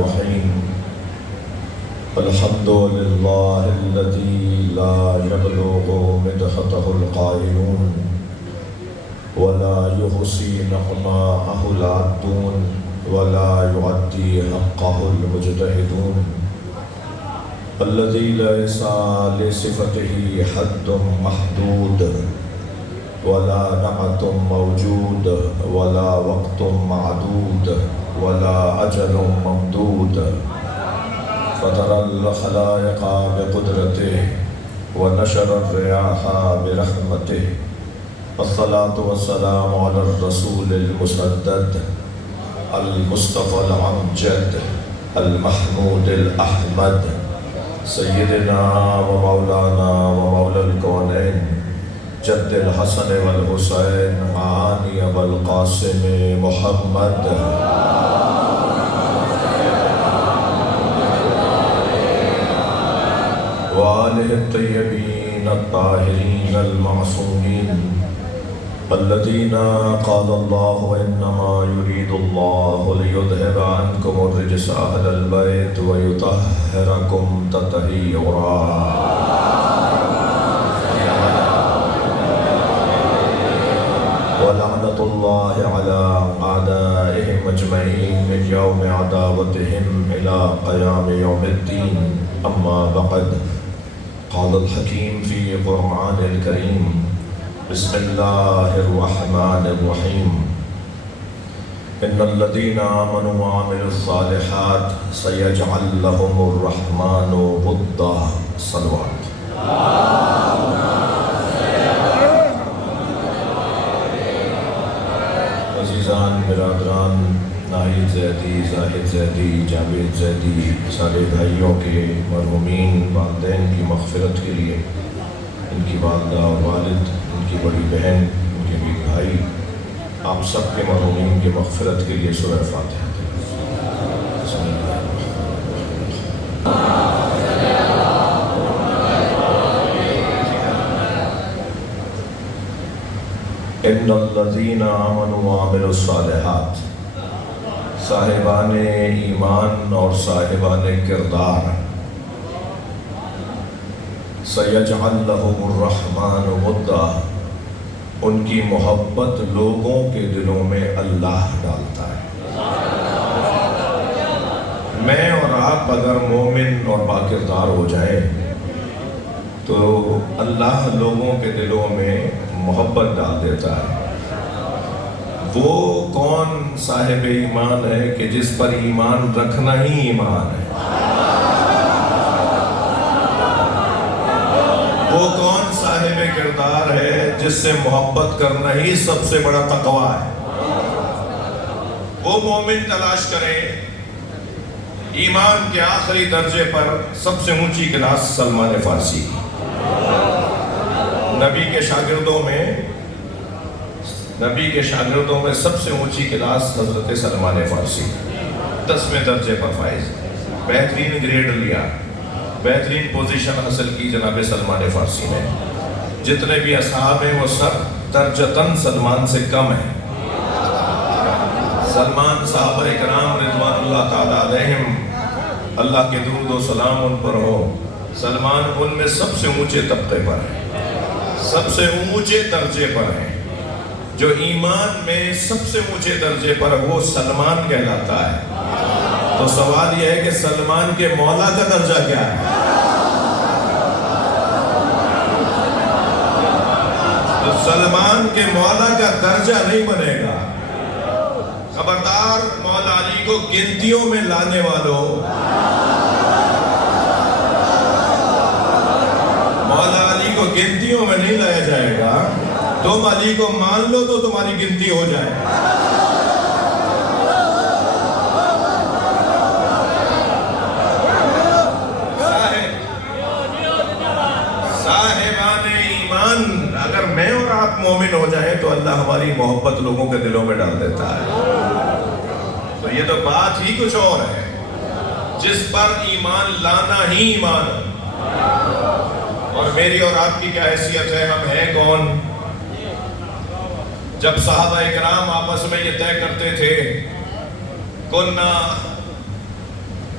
الرحيم الحمد لله الذي لا يبلغ مدحته القائلون ولا يحصي نعماءه العادون ولا يؤدي حقه المجتهدون الذي ليس لصفته حد محدود ولا نعت موجود ولا وقت معدود ولا أجل ممدود فطر الخلائق بقدرته ونشر الرياح برحمته الصلاة والسلام على الرسول المسدد المصطفى الأمجد المحمود الأحمد سيدنا ومولانا ومولى الكونين جد الحسن والحسين معاني والقاسم محمد وآله الطيبين الطاهرين المعصومين الذين قال الله إنما يريد الله ليذهب عنكم الرجس أهل البيت ويطهركم تطهيرا ولعنة الله على أعدائهم أجمعين من يوم عداوتهم إلى قيام يوم الدين أما بعد قال الحكيم في القرآن الكريم بسم الله الرحمن الرحيم إن الذين آمنوا وعملوا الصالحات سيجعل لهم الرحمن ودا صلوات عزیزان برادران ناہید زیدی زاہد زیدی جاوید زیدی سارے بھائیوں کے مرحومین والدین کی مغفرت کے لیے ان کی والدہ اور والد ان کی بڑی بہن ان کے بھی بھائی آپ سب کے مرحومین کی مغفرت کے لیے سورہ فاتحہ بسم اللہ ان الذین آمنوا وعملوا الصالحات صاحبان ایمان اور صاحبان کردار سیجعل لهم الرحمن ودا ان کی محبت لوگوں کے دلوں میں اللہ ڈالتا ہے میں اور آپ اگر مومن اور باکردار ہو جائیں تو اللہ لوگوں کے دلوں میں محبت ڈال دیتا ہے وہ کون صاحب ایمان ہے کہ جس پر ایمان رکھنا ہی ایمان ہے وہ کون صاحب کردار ہے جس سے محبت کرنا ہی سب سے بڑا تقوی ہے وہ مومن تلاش کرے ایمان کے آخری درجے پر سب سے اونچی کلاس سلمان فارسی نبی کے شاگردوں میں سب سے اونچی کلاس حضرت سلمان فارسی 10ویں درجے پر فائز بہترین گریڈ لیا بہترین پوزیشن حاصل کی جناب سلمان فارسی نے جتنے بھی اصحاب ہیں وہ سب درجتاً سلمان سے کم ہیں سلمان صحابہ اکرام رضوان اللہ تعالیٰ علیہم اللہ کے درود و سلام ان پر ہو سلمان ان میں سب سے اونچے طبقے پر ہے سب سے اونچے درجے پر ہے جو ایمان میں سب سے اونچے درجے پر وہ سلمان کہلاتا ہے تو سوال یہ ہے کہ سلمان کے مولا کا درجہ کیا ہے تو سلمان کے مولا کا درجہ نہیں بنے گا خبردار مولا علی کو گنتیوں میں لانے والوں مولا علی کو گنتیوں میں نہیں لایا جائے گا تم علی کو مان لو تو تمہاری گنتی ہو جائے صاحبان ایمان اگر میں اور آپ مومن ہو جائیں تو اللہ ہماری محبت لوگوں کے دلوں میں ڈال دیتا ہے تو یہ تو بات ہی کچھ اور ہے جس پر ایمان لانا ہی ایمان ہے اور میری اور آپ کی کیا حیثیت ہے ہم ہیں کون جب صحابہ اکرام آپس میں یہ طے کرتے تھے کننا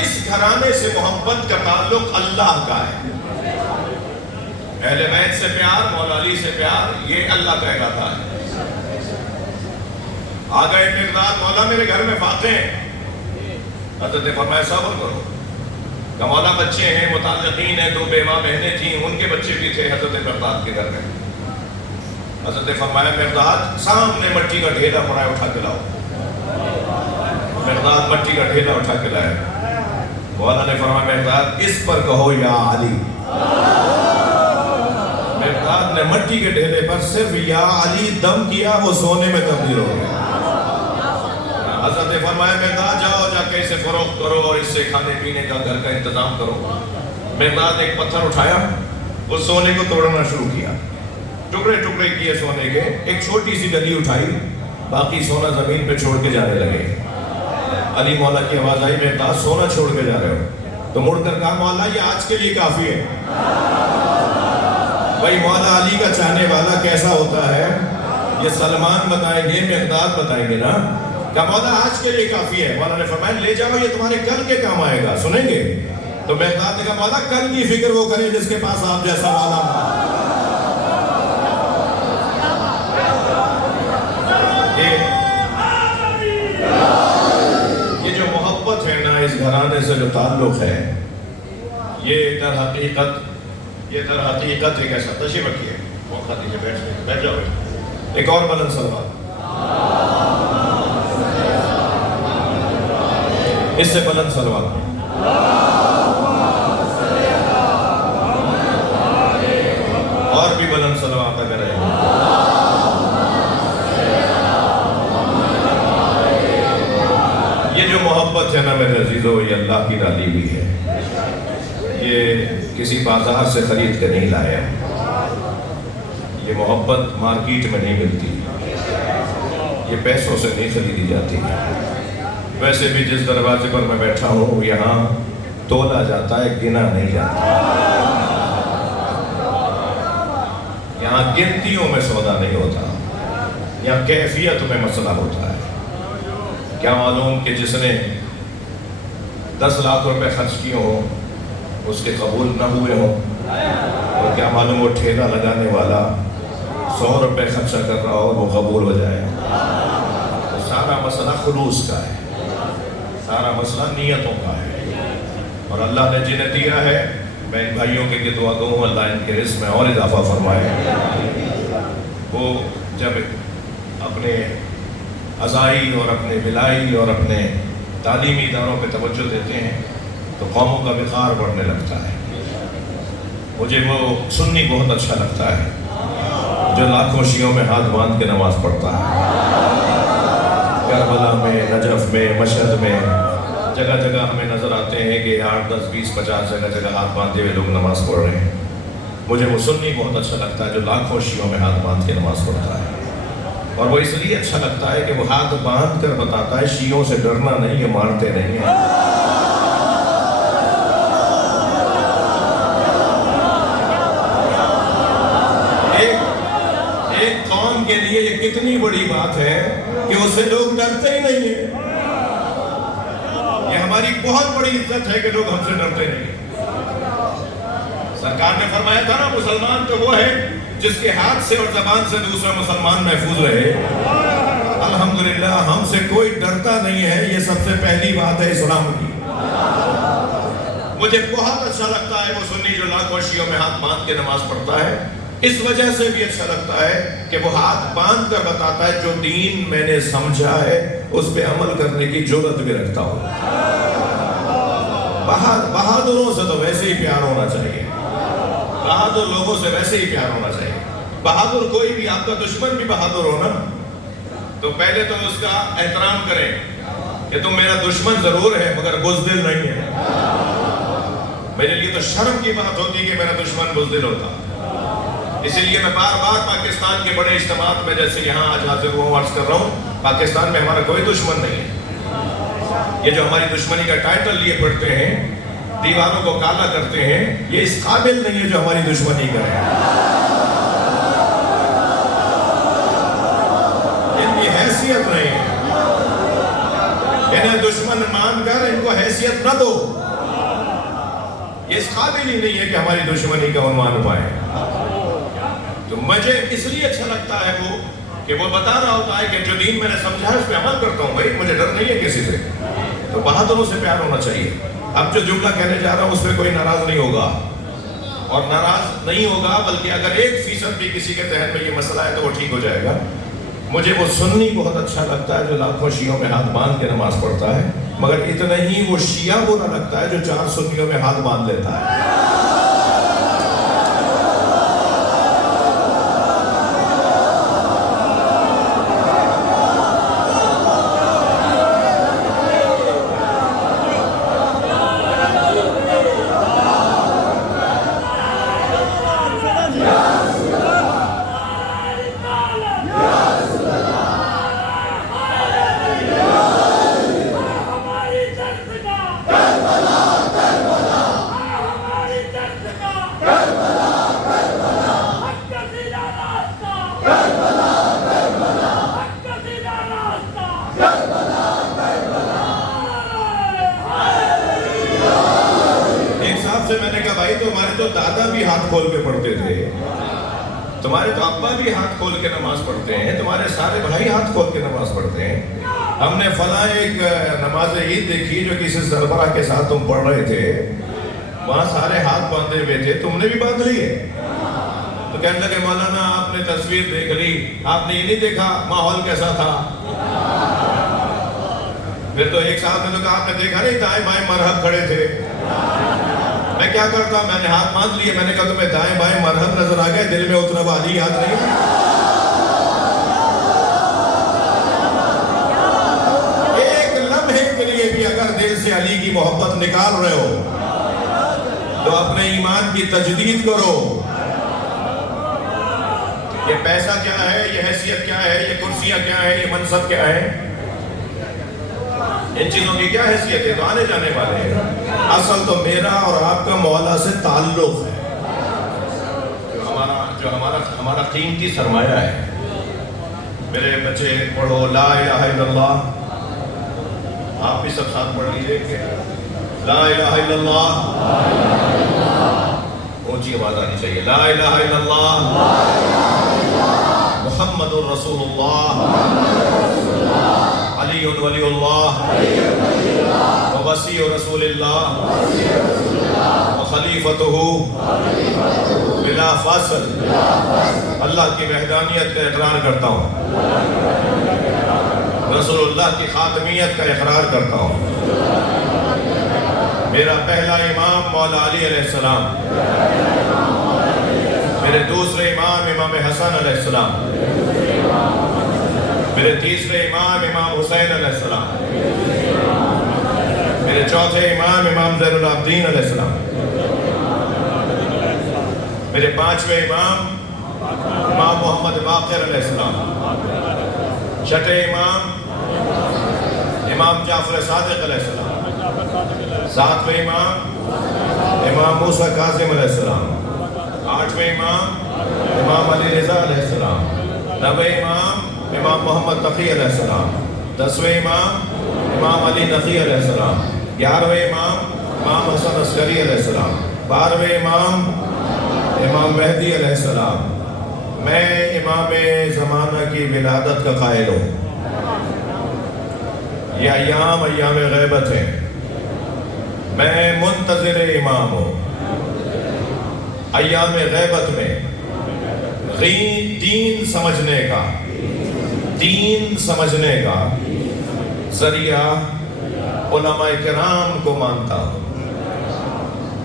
اس گھرانے سے محبت کا تعلق اللہ کا ہے. اہل بیت سے پیار، مولا علی سے پیار، یہ اللہ کا ارادہ ہے. آ گئے مقداد، مولا میرے گھر میں فاتح ہیں. حضرت نے فرمایا صبر کرو کہ مولا بچے ہیں، متعلقین ہیں، 2 بیوہ بہنیں تھیں، ان کے بچے بھی تھے حضرت مقداد کے گھر میں. حضرت نے فرمایا مقداد سامنے مٹی کا ڈھیلا پڑا ہے، اٹھا کے لاؤ. مقداد مٹی کا ڈھیلا اٹھا کے لائے. مولا نے فرمایا مقداد اس پر کہو یا علی. مقداد نے مٹی کے ڈھیلے پر صرف یا علی دم کیا، وہ سونے میں تبدیل ہو گیا. حضرت نے فرمایا مقداد جاؤ، جا کے اسے فروخت کرو اور اس سے کھانے پینے کا گھر کا انتظام کرو. مقداد نے ایک پتھر اٹھایا، وہ سونے کو توڑنا شروع کیا، ٹکڑے ٹکڑے کیے سونے کے. ایک چھوٹی سی ڈلی اٹھائی، باقی سونا زمین پہ چھوڑ کے جانے لگے. علی مولا کی آواز آئی مقداد سونا چھوڑ کے جا رہے ہو؟ تو مڑ کر کہا مولا یہ آج کے لیے کافی ہے. بھائی مولا علی کا چاہنے والا کیسا ہوتا ہے یہ سلمان بتائیں گے، مقداد بتائیں گے نا. کہ مولا آج کے لیے کافی ہے. مولا نے فرمایا لے جاؤ، یہ تمہارے کل کے کام آئے گا. سنیں گے؟ تو مقداد نے کہا مولا کل کی فکر وہ کرے جس کے پاس آپ جیسا والا ہو. یہ جو محبت ہے نا، اس گھرانے سے جو تعلق ہے، یہ در حقیقت ایک ایسا. تشریف رکھیے، موقع دیجیے، بیٹھ جاؤ. ایک اور بلند سلوات، اس سے بلند سلوات. اور بھی بلند سلوات اگر ہے. یہ جو محبت ہے نا میرے عزیزو، یہ اللہ کی ڈالی ہوئی ہے. یہ کسی بازار سے خرید کے نہیں لایا. یہ محبت مارکیٹ میں نہیں ملتی، یہ پیسوں سے نہیں خریدی جاتی. ویسے بھی جس دروازے پر میں بیٹھا ہوں یہاں تولا جاتا ہے، گنا نہیں جاتا. یہاں گنتیوں میں سودا نہیں ہوتا، یہاں کیفیت میں مسئلہ ہوتا ہے. کیا معلوم کہ جس نے 10 لاکھ روپے خرچ کیے ہوں اس کے قبول نہ ہوئے ہوں، اور کیا معلوم وہ ٹھیلا لگانے والا 100 روپے خرچہ کر رہا ہو اور وہ قبول ہو جائے. تو سارا مسئلہ خلوص کا ہے، سارا مسئلہ نیتوں کا ہے. اور اللہ نے جنہیں دیا ہے، میں ان بھائیوں کے دعا دوں اللہ ان کے رزق میں اور اضافہ فرمائے. وہ جب اپنے عزائی اور اپنے بلائی اور اپنے تعلیمی اداروں پہ توجہ دیتے ہیں تو قوموں کا وقار بڑھنے لگتا ہے. مجھے وہ سنی بہت اچھا لگتا ہے جو لاکھوں شیعوں میں ہاتھ باندھ کے نماز پڑھتا ہے. کربلا میں، نجف میں، مشہد میں جگہ جگہ ہمیں نظر آتے ہیں کہ 8، 10، 20، 50 جگہ جگہ ہاتھ باندھے ہوئے لوگ نماز پڑھ رہے ہیں. مجھے وہ سنی بہت اچھا لگتا ہے جو لاکھوں شیعوں میں ہاتھ باندھ کے نماز پڑھتا ہے. اور وہ اس لیے اچھا لگتا ہے کہ وہ ہاتھ باندھ کر بتاتا ہے شیعوں سے ڈرنا نہیں، یہ مارتے نہیں ہیں. ایک قوم کے لیے یہ کتنی بڑی بات ہے کہ اسے لوگ ڈرتے ہی نہیں ہیں. یہ ہماری بہت بڑی عزت ہے کہ لوگ ہم سے ڈرتے نہیں. سرکار نے فرمایا تھا نا مسلمان تو وہ ہے جس کے ہاتھ سے اور زبان سے دوسرا مسلمان محفوظ رہے. الحمدللہ ہم سے کوئی ڈرتا نہیں ہے، یہ سب سے پہلی بات ہے اسلام کی. مجھے بہت اچھا لگتا ہے وہ سنی جو لاکھوں شیعوں میں ہاتھ باندھ کے نماز پڑھتا ہے. اس وجہ سے بھی اچھا لگتا ہے کہ وہ ہاتھ باندھ کر بتاتا ہے جو دین میں نے سمجھا ہے اس پہ عمل کرنے کی جرأت بھی رکھتا ہوں. بہادروں سے تو ویسے ہی پیار ہونا چاہیے، بہادر لوگوں سے ویسے ہی پیار ہونا چاہیے. بہادر کوئی بھی، آپ کا دشمن بھی بہادر ہو نا تو پہلے تو اس کا احترام کریں کہ تم میرا دشمن ضرور ہے مگر بزدل نہیں ہے. میرے لیے تو شرم کی بات ہوتی کہ میرا دشمن بزدل ہوتا. اسی لیے میں بار بار پاکستان کے بڑے اجتماعات میں جیسے یہاں آج حاضر ہوں عرض کر رہا ہوں، پاکستان میں ہمارا کوئی دشمن نہیں ہے. یہ جو ہماری دشمنی کا ٹائٹل لیے پڑھتے ہیں، دیواروں کو کالا کرتے ہیں، یہ اس قابل نہیں ہے جو ہماری دشمنی کرے. ان کی حیثیت نہیں ہے. انہیں دشمن مان کر ان کو حیثیت نہ دو. یہ اس قابل ہی نہیں ہے کہ ہماری دشمنی کا عنوان پائے. تو مجھے اس لیے اچھا لگتا ہے وہ کہ وہ بتا رہا ہوتا ہے کہ جو دین میں نے سمجھا ہے اس پہ عمل کرتا ہوں. بھائی مجھے ڈر نہیں ہے کسی سے. تو بہادروں سے پیار ہونا چاہیے. اب جو جملہ کہنے جا رہا ہوں اس پہ کوئی ناراض نہیں ہوگا اور ناراض نہیں ہوگا، بلکہ اگر 1% بھی کسی کے ذہن میں یہ مسئلہ ہے تو وہ ٹھیک ہو جائے گا. مجھے وہ سنی بہت اچھا لگتا ہے جو لاکھوں شیعوں میں ہاتھ باندھ کے نماز پڑھتا ہے، مگر اتنا ہی وہ شیعہ برا لگتا ہے جو 4 سنیوں میں ہاتھ باندھ لیتا ہے. کھول کے پڑھتے تھے، تمہارے تو ابا بھی ہاتھ کھول کے نماز پڑھتے ہیں، تمہارے سارے بھائی ہاتھ کھول کے نماز پڑھتے ہیں. ہم نے فلاں ایک نماز عید دیکھی جو کسی سربراہ کے ساتھ تم پڑھ رہے تھے، وہاں سارے ہاتھ باندھے ہوئے تھے، تم نے بھی باندھ لیے. تو کہنے لگے مولانا آپ نے تصویر دیکھ لی، آپ نے یہ نہیں دیکھا ماحول کیسا تھا. پھر تو ایک صاحب نے تو کہا آپ نے دیکھا نہیں دائیں بائیں مرہم کھڑے تھے. میں کیا کرتا، میں نے ہاتھ باندھ لیے. میں نے کہا تمہیں دائیں بائیں مرہم نظر آ گئے، دل میں اتنا والی یاد نہیں. ایک لمحے کے لیے بھی اگر دل سے علی کی محبت نکال رہے ہو تو اپنے ایمان کی تجدید کرو. یہ پیسہ کیا ہے، یہ حیثیت کیا ہے، یہ کرسیاں کیا ہے، یہ منصب کیا ہے، ان چیزوں کی کیا حیثیت ہے؟ تو آنے جانے والے ہیں. اصل تو میرا اور آپ کا مولا سے تعلق ہے، جو ہمارا قیمتی سرمایہ ہے. میرے بچے پڑھو لا الہ الا اللہ. آپ بھی سب ساتھ پڑھ لیجئے کہ لا الہ الا اللہ. اونچی آواز آنی چاہیے. لا الہ الا اللہ محمد الرسول اللہ علی ولی اللہ ووصی رسول اللہ وخلیفتہ بلا فاصل. اللہ کی وحدانیت کا اقرار کرتا ہوں، رسول اللہ کی خاتمیت کا اقرار کرتا ہوں. میرا پہلا امام مولا علی علیہ السلام، میرے دوسرے امام امام حسن علیہ السلام، میرے تیسرے امام امام حسین علیہ السلام، میرے چوتھے امام امام زین العابدین علیہ السلام، میرے پانچویں امام امام محمد باقر علیہ السلام، چھٹے امام امام جعفر صادق علیہ السلام، ساتویں امام امام موسیٰ کاظم علیہ السلام، آٹھویں امام امام علی رضا علیہ السلام، نویں امام امام محمد تقی علیہ السلام، 10ویں امام امام علی نقی علیہ السلام، 11ویں امام امام حسن عسکری علیہ السلام، 12ویں امام امام مہدی علیہ السلام. میں امام زمانہ کی ولادت کا قائل ہوں. یہ ایام غیبت ہیں. میں منتظر امام ہوں. ایام غیبت میں دین سمجھنے کا ذریعہ علماء کرام کو مانتا ہوں.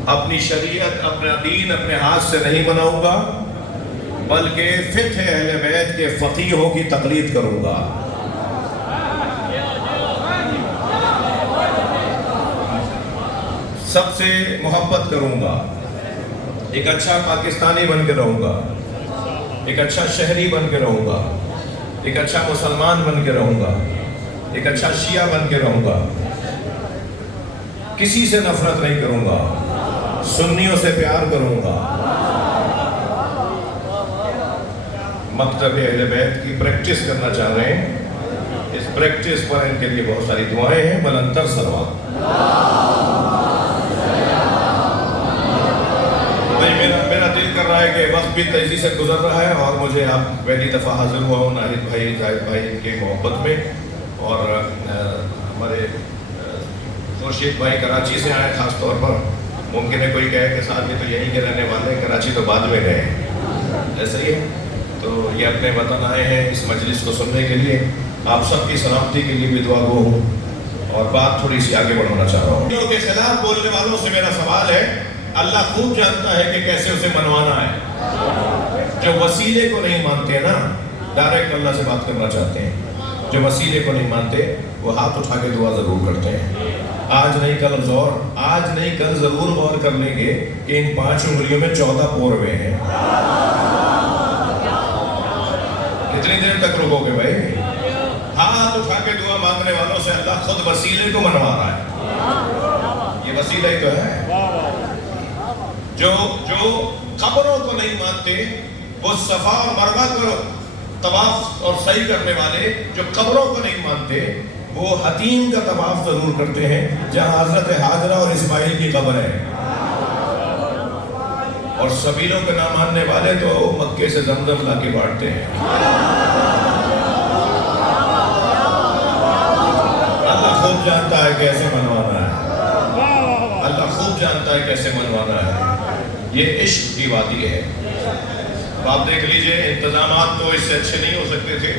اپنی شریعت اپنا دین اپنے ہاتھ سے نہیں بناؤں گا، بلکہ فقہ اہل بیت کے فقیہوں کی تقلید کروں گا. سب سے محبت کروں گا، ایک اچھا پاکستانی بن کے رہوں گا، ایک اچھا شہری بن کے رہوں گا، ایک اچھا مسلمان بن کے رہوں گا، ایک اچھا شیعہ بن کے رہوں گا. کسی سے نفرت نہیں کروں گا، سنیوں سے پیار کروں گا. مکتب اہل بیت کی پریکٹس کرنا چاہ رہے ہیں اس پریکٹس پر ان کے لیے بہت ساری دعائیں ہیں، بلندر سلوات۔ میرا دل کر رہا ہے کہ وقت بھی تیزی سے گزر رہا ہے، اور مجھے آپ پہلی دفعہ حاضر ہوا ہوں ناہید بھائی، زاہد بھائی ان کی محبت میں، اور ہمارے خورشید بھائی کراچی سے آئے خاص طور پر۔ ممکن ہے کوئی کہے کہ صاحب یہ تو یہیں کے رہنے والے ہیں، کراچی تو بعد میں گئے، ایسا ہی ہے؟ تو یہ اپنے وطن آئے ہیں اس مجلس کو سننے کے لیے۔ آپ سب کی سلامتی کے لیے بھی دعا گو ہوں، اور بات تھوڑی سی آگے بڑھانا چاہ رہا ہوں۔ کے خلاف بولنے والوں سے میرا سوال ہے، اللہ خوب جانتا ہے کہ کیسے اسے منوانا ہے۔ جو وسیلے کو نہیں مانتے نا، ڈائریکٹ اللہ سے بات کرنا چاہتے ہیں۔ جو وسیلے کو نہیں مانتے وہ ہاتھ اٹھا کے دعا ضرور کرتے ہیں۔ آج نہیں کل ضرور غور کر لیں گے کہ ان 5 انگلیوں میں 14 پوروے ہیں۔ کتنی دیر تک رکو گے بھائی؟ ہاتھ اٹھا کے دعا مانگنے والوں سے اللہ خود وسیلے کو منوا رہا ہے۔ یہ وسیلہ ہی تو ہے۔ جو قبروں کو نہیں مانتے، وہ صفا اور مروہ کو طواف اور سعی کرنے والے جو قبروں کو نہیں مانتے، وہ حتیم کا طواف ضرور کرتے ہیں جہاں حضرت حاجرہ اور اسماعیل کی قبر ہے۔ اور سبیلوں کے نہ ماننے والے تو مکے سے زمزم لا کے بانٹتے ہیں۔ اللہ خوب جانتا ہے کیسے منوانا ہے، اللہ خوب جانتا ہے کیسے منوانا ہے۔ یہ عشق کی وادی ہے۔ آپ دیکھ لیجئے، انتظامات تو اس سے اچھے نہیں ہو سکتے تھے۔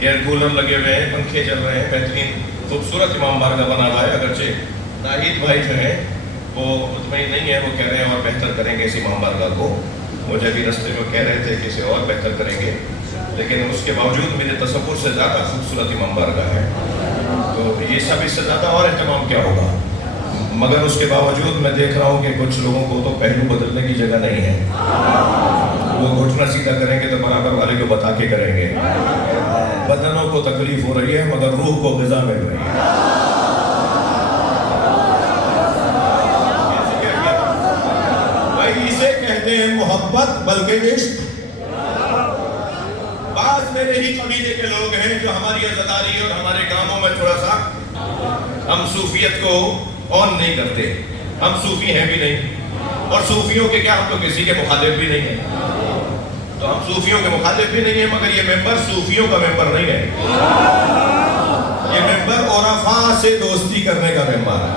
ایئر کولر لگے ہوئے ہیں، پنکھے چل رہے ہیں، بہترین خوبصورت امام بارگاہ بنا ہوا ہے۔ اگرچہ ناہید بھائی جو ہیں وہ مطمئن نہیں ہے، وہ کہہ رہے ہیں اور بہتر کریں گے اس امام بارگاہ کو۔ مجھے بھی رستے میں کہہ رہے تھے کہ اسے اور بہتر کریں گے، لیکن اس کے باوجود میرے تصور سے زیادہ خوبصورت امام بارگاہ ہے۔ تو یہ سب اس سے زیادہ اور اہتمام کیا ہوگا؟ مگر اس کے باوجود میں دیکھ رہا ہوں کہ کچھ لوگوں کو تو پہلو بدلنے کی جگہ نہیں ہے۔ وہ گھٹنا سیدھا کریں گے تو برابر والے کو بتا کے کریں گے۔ بدنوں کو تکلیف ہو رہی ہے مگر روح کو غذا مل رہی ہے۔ بھائی اسے کہتے ہیں محبت بلکہ عشق۔ بعض میرے ہی قبیلے کے لوگ ہیں جو ہماری عزاداری اور ہمارے کاموں میں تھوڑا سا ہم صوفیت کو آن نہیں کرتے۔ ہم صوفی ہیں بھی نہیں، اور صوفیوں کے کیا، ہم تو کسی کے مخالف بھی نہیں ہیں۔ تو ہم صوفیوں کے مخالف بھی نہیں ہیں، مگر یہ ممبر صوفیوں کا ممبر نہیں ہے۔ یہ ممبر عرفاء سے دوستی کرنے کا ممبر ہے۔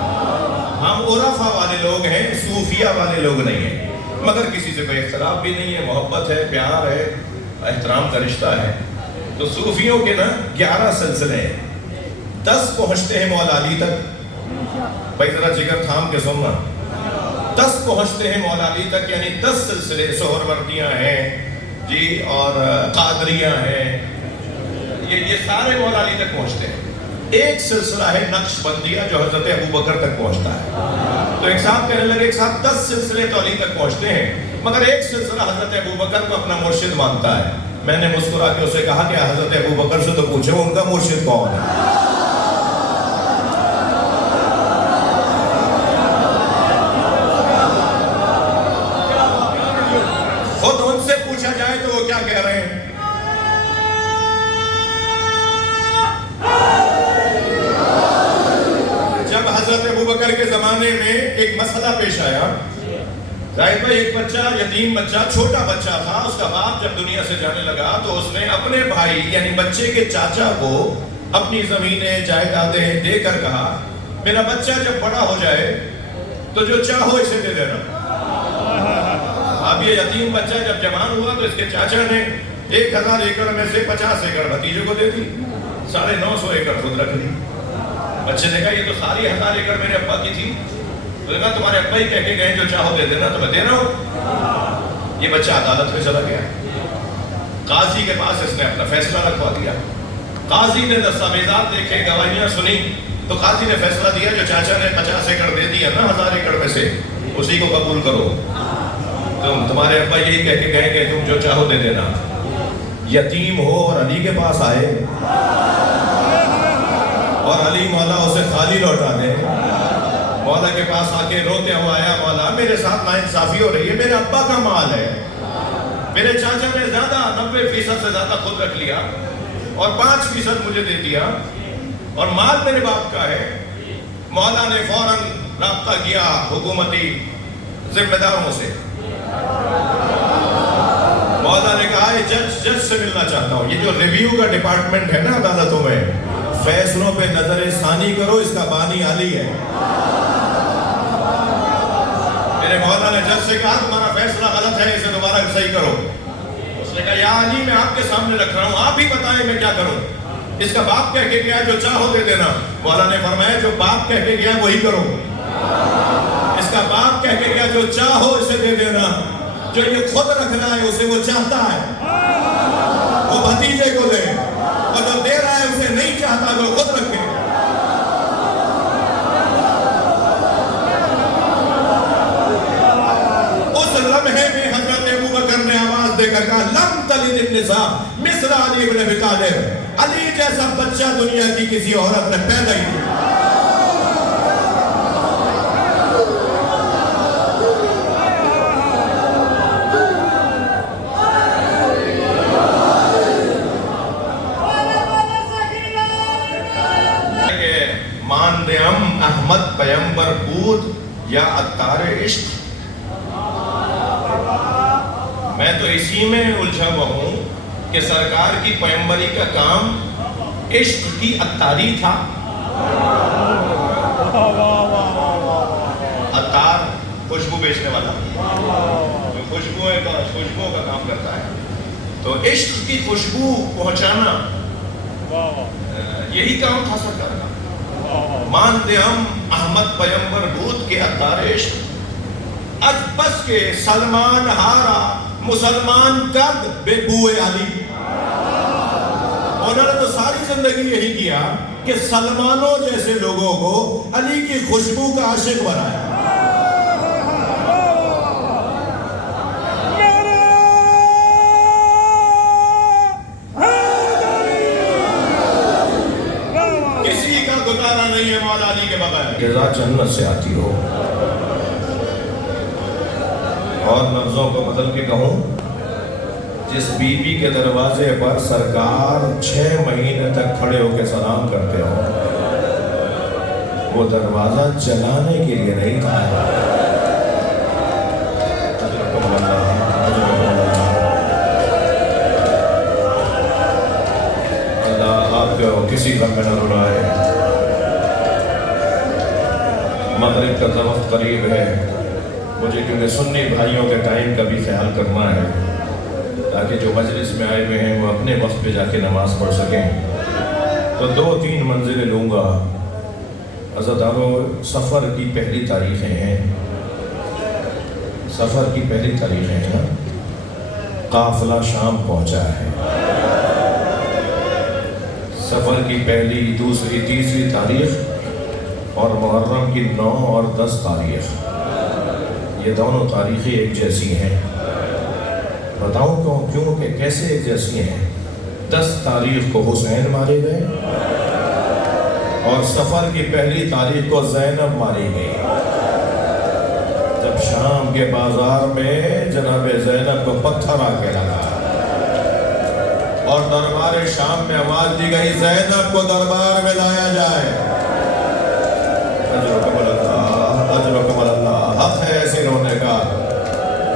ہم عرفاء والے لوگ ہیں، صوفیہ والے لوگ نہیں ہیں۔ مگر کسی سے کوئی اختلاف بھی نہیں ہے، محبت ہے، پیار ہے، احترام کا رشتہ ہے۔ تو صوفیوں کے نا 11 سلسلے ہیں، 10 پہنچتے ہیں مولا علی تک۔ بھائی ذرا جگر تھام کے سننا، 10 پہنچتے ہیں مولا علی تک، یعنی 10 سلسلے سہروردیاں ہیں جی، اور قادریاں ہیں، یہ سارے مولا علی تک پہنچتے ہیں۔ ایک سلسلہ ہے نقش بندیہ جو حضرت ابو بکر تک پہنچتا ہے۔ تو ایک صاحب کہنے لگے، ایک صاحب 10 سلسلے تو علی تک پہنچتے ہیں، مگر ایک سلسلہ حضرت ابو بکر کو اپنا مرشد مانتا ہے۔ میں نے مسکرا کے اسے کہا کہ حضرت ابو بکر سے تو پوچھو ان کا مرشد کون ہے۔ خود ان سے پوچھا جائے تو وہ کیا کہہ رہے ہیں؟ جب حضرت ابوبکر کے زمانے میں ایک مسئلہ پیش آیا، ظاہر بھائی ایک بچہ، یتیم بچہ، چھوٹا بچہ تھا، اس کا باپ جب دنیا سے جانے لگا تو اس نے اپنے بھائی یعنی بچے کے چاچا کو اپنی زمینیں جائیدادیں دے کر کہا، میرا بچہ جب بڑا ہو جائے تو جو چاہو اسے دے دینا۔ اب یہ یتیم بچہ جب جوان ہوا تو اس کے چاچا نے 1000 ایکڑ میں سے 50 ایکڑ بھتیجے کو دے دی، 950 ایکڑ خود رکھ لی۔ بچے نے کہا یہ تو ساری 1000 ایکڑ میرے ابا کی تھی۔ تو نے کہا تمہارے ابا ہی کہہ کے گئے جو چاہو دے دینا، تو میں دے رہا ہوں۔ یہ بچہ عدالت میں چلا گیا، قاضی کے پاس اس نے اپنا فیصلہ رکھوا دیا۔ قاضی نے دستاویزات دیکھے، گواہیاں سنی، تو قاضی نے فیصلہ دیا جو چاچا نے 50 ایکڑ دے دیا نا 1000 ایکڑ میں سے، اسی کو قبول کرو۔ تمہارے ابا یہی کہہ کے گئے کہ تم جو چاہو دے دینا۔ یتیم ہو اور علی کے پاس آئے اور علی مولا اسے خالی لوٹا دے، مولا کے پاس آ کے روتے ہوا آیا، مولا میرے ساتھ ناانصافی ہو رہی ہے، میرے ابا کا مال ہے، میرے چاچا نے زیادہ 90% سے زیادہ خود رکھ لیا، اور 5% مجھے دے دیا اور مال میرے باپ کا ہے. مولا نے فوراً رابطہ کیا حکومتی ذمہ داروں سے. مولا نے کہا جج سے ملنا چاہتا ہوں. یہ جو ریویو کا ڈپارٹمنٹ ہے نا عدالتوں میں, فیصلوں پہ نظر ثانی کرو, اس کا بانی علی ہے. میرے مولا نے جج سے کہا تمہارا فیصلہ غلط ہے, اسے دوبارہ صحیح کرو. اس نے کہا یا علی میں آپ کے سامنے رکھ رہا ہوں, آپ ہی بتائیں میں کیا کروں. اس کا باپ کہہ کے گیا جو چاہو دے دینا. مولا نے فرمایا جو باپ کہہ کے گیا وہی کرو. اس کا باپ کہہ کے گیا جو چاہو اسے دے دینا. جو یہ خود رکھ رہا ہے اسے وہ چاہتا ہے وہ بھتیجے کو دے, اور جو دے رہا ہے اسے نہیں چاہتا وہ خود رکھے. اس لمحے میں حضرت ابوبکر نے آواز دے کر کہا لم تلد النساء مثل علی بن ابی طالب. علی جیسا بچہ دنیا کی کسی عورت نے پیدا ہی نہیں. مان دے ہم احمد پیمبر بود یا عطار عشق. میں تو اسی میں الجھا ہوا ہوں کہ سرکار کی پیمبری کا کام عشق کی عطاری تھا. عطار خوشبو بیچنے والا جو خوشبو کا کام کرتا ہے, تو عشق کی خوشبو پہنچانا یہی کام تھا سرکار کا. مانتے ہم احمد پیمبر بود کے عطار عشق. از بس کے سلمان ہارا مسلمان کرد بے بوئے علی. انہوں نے تو ساری زندگی یہی کیا کہ سلمانوں جیسے لوگوں کو علی کی خوشبو کا عاشق بنایا. کسی کا گزارا نہیں ہے مولا علی کے بغیر. جزا جنت سے آتی ہو. اور لفظوں کو بدل کے کہوں, جس بی بی کے دروازے پر سرکار 6 مہینے تک کھڑے ہو کے سلام کرتے ہو, وہ دروازہ چلانے کے لیے نہیں تھا. اللہ آپ کو کسی غم میں نہ رلائے. مغرب کا وقت قریب ہے, مجھے کیونکہ سنی بھائیوں کے ٹائم کا بھی خیال کرنا ہے تاکہ جو مجلس میں آئے ہوئے ہیں وہ اپنے وقت پہ جا کے نماز پڑھ سکیں. تو 2-3 منزلیں لوں گا. عزیزانو, سفر کی پہلی تاریخیں ہیں. سفر کی پہلی تاریخیں ہیں. قافلہ شام پہنچا ہے. سفر کی پہلی, دوسری, تیسری تاریخ اور محرم کی 9 اور 10 تاریخ, یہ دونوں تاریخیں ایک جیسی ہیں. بتاؤں کیوں کہ کیسے ایک جیسی ہیں. 10 تاریخ کو حسین مارے گئے اور سفر کی پہلی تاریخ کو زینب ماری گئی. جب شام کے بازار میں جناب زینب کو پتھر آ کے لگا اور دربار شام میں آواز دی گئی زینب کو دربار میں لایا جائے. اجرکم اللہ. حق ہے ایسے رونے کا.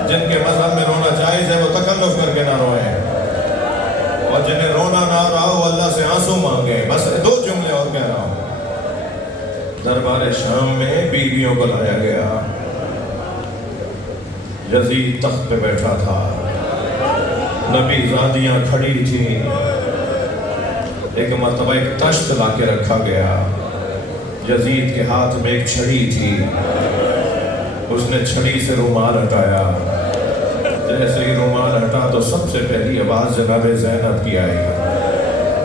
جن کے مذہب میں رونا جائز ہے وہ تکلف کر کے نہ روئیں, اور جنہیں رونا نہ رہا ہو اللہ سے آنسو مانگے. بس 2 جملے اور کہہ رہا ہوں. دربار شام میں بیویوں کو لایا گیا. یزید تخت پہ بیٹھا تھا, نبی زادیاں کھڑی تھیں. ایک مرتبہ ایک تشت لا کے رکھا گیا. یزید کے ہاتھ میں ایک چھڑی تھی. اس نے چھڑی سے رومال ہٹایا. جیسے ہی رومال ہٹا تو سب سے پہلی آواز جناب زینب کی آئی,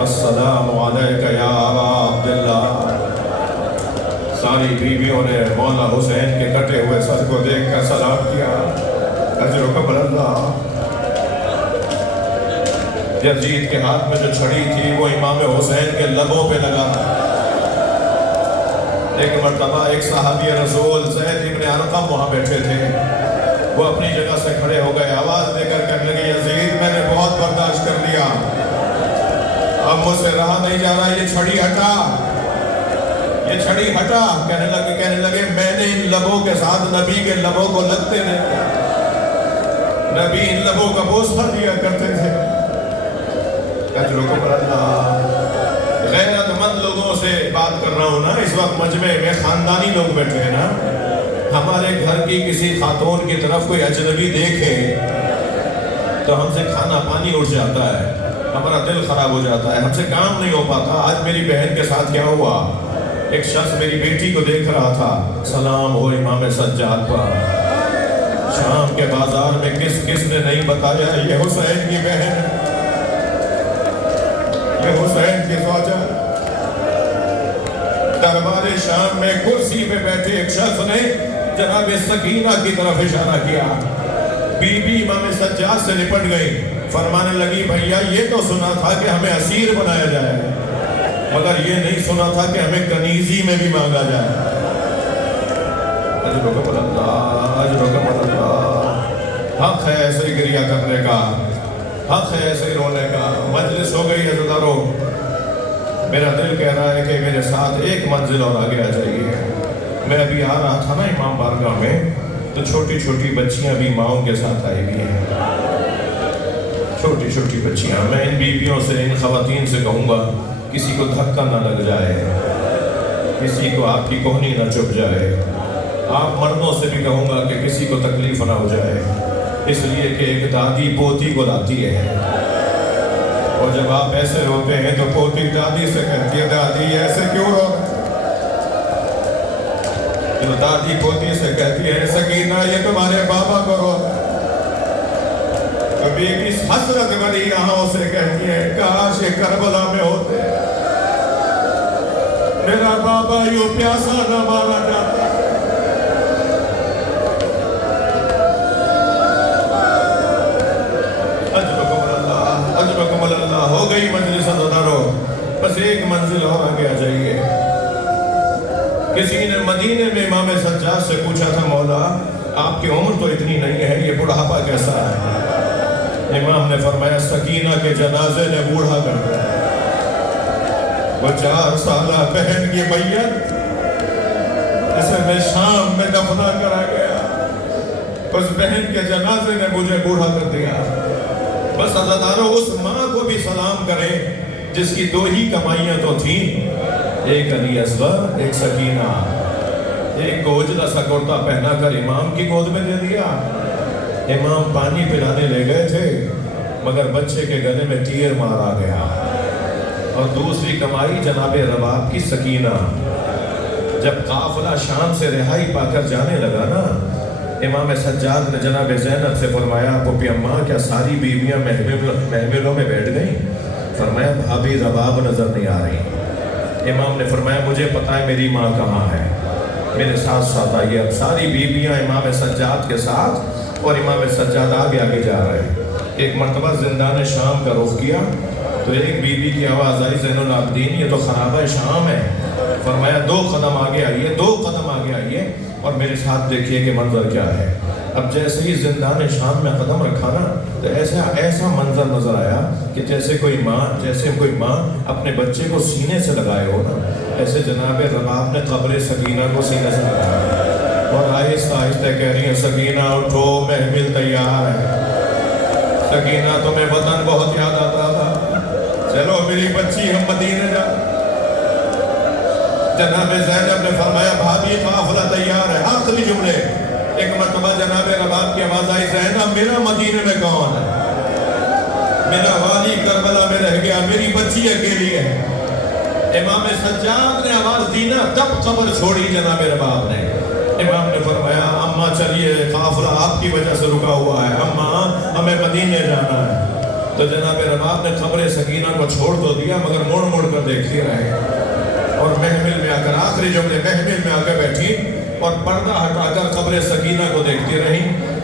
السلام علیکہ یا ابا عبداللہ. ساری بیویوں نے مولا حسین کے کٹے ہوئے سر کو دیکھ کر سلام کیا. اجرکم اللہ. یزید کے ہاتھ میں جو چھڑی تھی وہ امام حسین کے لبوں پہ لگا. ایک مرتبہ ایک صحابی رسول زید ابن ارقم وہاں بیٹھے تھے. وہ اپنی جگہ سے کھڑے ہو گئے. آواز دے کر کہنے لگے یزید میں نے بہت برداشت کر لیا, اب مجھ سے رہا نہیں جا رہا، یہ چھڑی ہٹا، یہ چھڑی ہٹا۔ کہنے لگے میں نے ان لبوں کے ساتھ نبی کے لبوں کو لگتے نہیں، نبی ان لبوں کا بوسہ دیا کرتے تھے۔ اجرکم اللہ۔ غیرت مند لوگوں سے بات کر رہا ہوں نا، اس وقت مجمع میں خاندانی لوگ بیٹھے ہیں نا، ہمارے گھر کی کسی خاتون کی طرف کوئی اجنبی دیکھے تو ہم سے کھانا پانی اٹھ جاتا ہے، ہمارا دل خراب ہو جاتا ہے، ہم سے کام نہیں ہو پاتا۔ آج میری بہن کے ساتھ کیا ہوا، ایک شخص میری بیٹی کو دیکھ رہا تھا، سلام ہو امام سجاد پر۔ شام کے بازار میں کس نے نہیں بتایا یہ حسین کی بہن، یہ حسین کی زوجہ۔ دربار شام میں کرسی پہ بیٹھے ایک شخص نے جناب سکینہ کی طرف اشارہ کیا، بی بی امام سجاد سے لپٹ گئی، فرمانے لگی بھیا یہ تو سنا تھا کہ ہمیں اسیر بنایا جائے، مگر یہ نہیں سنا تھا کہ ہمیں کنیزی میں بھی مانگا جائے۔ اجرکم اللہ، اجرکم اللہ۔ حق ہے ایسے گریہ کرنے کا، حق ہے ایسے رونے کا۔ مجلس ہو گئی عزیزارو، میرا دل کہہ رہا ہے کہ میرے ساتھ ایک منزل اور آگے آ جائیے۔ میں ابھی آ رہا تھا نا امام بارگاہ میں، تو چھوٹی چھوٹی بچیاں بھی ماؤں کے ساتھ آئی بھی ہیں، چھوٹی چھوٹی بچیاں۔ میں ان بیویوں سے، ان خواتین سے کہوں گا کسی کو دھکا نہ لگ جائے، کسی کو آپ کی کوہنی نہ چپ جائے۔ آپ مردوں سے بھی کہوں گا کہ کسی کو تکلیف نہ ہو جائے، اس لیے کہ ایک دادی پوتی کو لاتی ہے، اور جب آپ ایسے روتے ہیں تو پوتی دادی سے کہتی ہے دادی ایسے کیوں رو؟ تو دادی پوتی سے کہتی ہے سکینہ یہ تمہارے بابا کو رو۔ کبھی اس حسرت بھری آنکھوں سے کہتی ہے کاش یہ کربلا میں ہوتے، میرا بابا یوں پیاسا نہ مارا جاتا۔ اجرکم اللہ۔ ہو گئی مجلس عزیزارو، بس ایک منزل اور آگے آ جائیے۔ کسی نے مدینے میں امام سجاد سے پوچھا تھا مولا آپ کی عمر تو اتنی نہیں ہے، یہ بڑھاپا کیسا ہے؟ امام نے فرمایا سکینہ کے جنازے نے بوڑھا کر دیا، وہ 4 سالہ بہن کی میت جسے میں شام میں دفنا کرا گیا، اس بہن کے جنازے نے مجھے بوڑھا کر دیا۔ بس عزیزارو اس ماں کو بھی سلام کریں جس کی 2 ہی کمائیاں تو تھیں، ایک علی اصغر، ایک سکینہ۔ ایک کو اجلا سا کرتا پہنا کر امام کی گود میں دے دیا، امام پانی پلانے لے گئے تھے مگر بچے کے گلے میں تیر مارا گیا۔ اور دوسری کمائی جناب رباب کی سکینہ، جب قافلہ شام سے رہائی پا کر جانے لگا نا، امام سجاد نے جناب زینب سے فرمایا پوپی اماں کیا ساری بیویاں محملوں میں بیٹھ گئیں؟ فرمایا بھابی رباب نظر نہیں آ رہی۔ امام نے فرمایا مجھے پتا ہے میری ماں کہاں ہے، میرے ساتھ ساتھ آئیے۔ اب ساری بیویاں امام سجاد کے ساتھ، اور امام سجاد آگے آگے جا رہے ہیں۔ ایک مرتبہ زندان شام کا رخ کیا تو ایک بیوی کی آواز آئی زین العابدین یہ تو خرابہ شام ہے۔ فرمایا 2 قدم آگے آئیے، 2 قدم آگے آئیے اور میرے ساتھ دیکھیے کہ منظر کیا ہے۔ اب جیسے ہی زندان شام میں قدم رکھا نا تو ایسا منظر نظر آیا کہ جیسے کوئی ماں اپنے بچے کو سینے سے لگائے ہو نا، ایسے جناب رباب نے قبر سکینہ کو سینے سے لگایا اور آہستہ آہستہ کہہ رہی ہیں سکینہ اٹھو محفل تیار ہے، سکینہ تمہیں وطن بہت یاد آتا تھا، چلو میری بچی ہم مدینے جا۔ جناب زینب نے فرمایا بھابی قافلہ تیار ہے۔ آخری جملے، ایک مرتبہ جناب رباب کی آواز آئی زینب میرا مدینے میں کون ہے؟ میرا والی کربلا میں رہ گیا، میری بچی اکیلی ہے۔ امام سجاد نے آواز دی نا تب قبر چھوڑی جناب رباب نے۔ امام نے فرمایا اماں چلیے قافلہ آپ کی وجہ سے رکا ہوا ہے، اماں ہمیں مدینے جانا ہے۔ تو جناب رباب نے قبر سکینہ کو چھوڑ تو دیا مگر مڑ مڑ کر دیکھتی رہے اور محمل میں آ کر آخری جملے محمل میں آ کر بیٹھی اور پردہ ہٹا کر قبر سکینہ کو دیکھتی رہی۔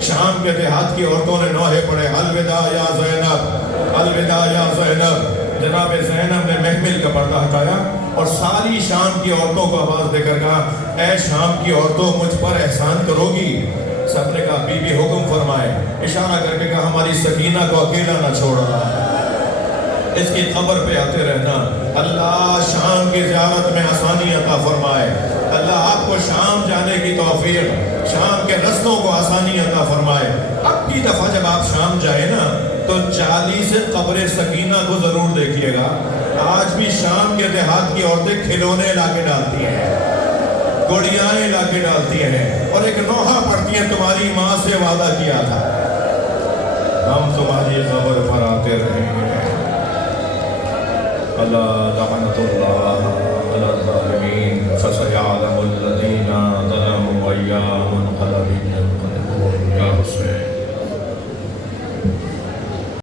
شام کے دیہات کی عورتوں نے نوحے پڑھے الوداع یا زینب، الوداع یا زینب۔ جناب زینب نے محمل کا پردہ ہٹایا اور ساری شام کی عورتوں کو آواز دے کر کہا اے شام کی عورتوں مجھ پر احسان کرو گی؟ سب نے کہا بی بی حکم فرمائے، اشارہ کر کے کہا ہماری سکینہ کو اکیلا نہ چھوڑنا، اس کی قبر پہ آتے رہنا. اللہ شام کی زیارت میں آسانی عطا فرمائے. اللہ آپ کو شام جانے کی توفیق، شام کے رستوں کو آسانی عطا فرمائے. اب کی دفعہ جب آپ شام جائیں نا تو 40 قبر سکینہ کو ضرور دیکھیے گا. آج بھی شام کے دیہات کی عورتیں کھلونے لا کے ڈالتی ہیں، گڑیاں لا کے ڈالتی ہیں، اور ایک نوحہ پڑھتی ہیں تمہاری ماں سے وعدہ کیا تھا ہم تمہاری قبر پر آتے رہیں گے. اللہ لعنت اللہ علی الظالمین.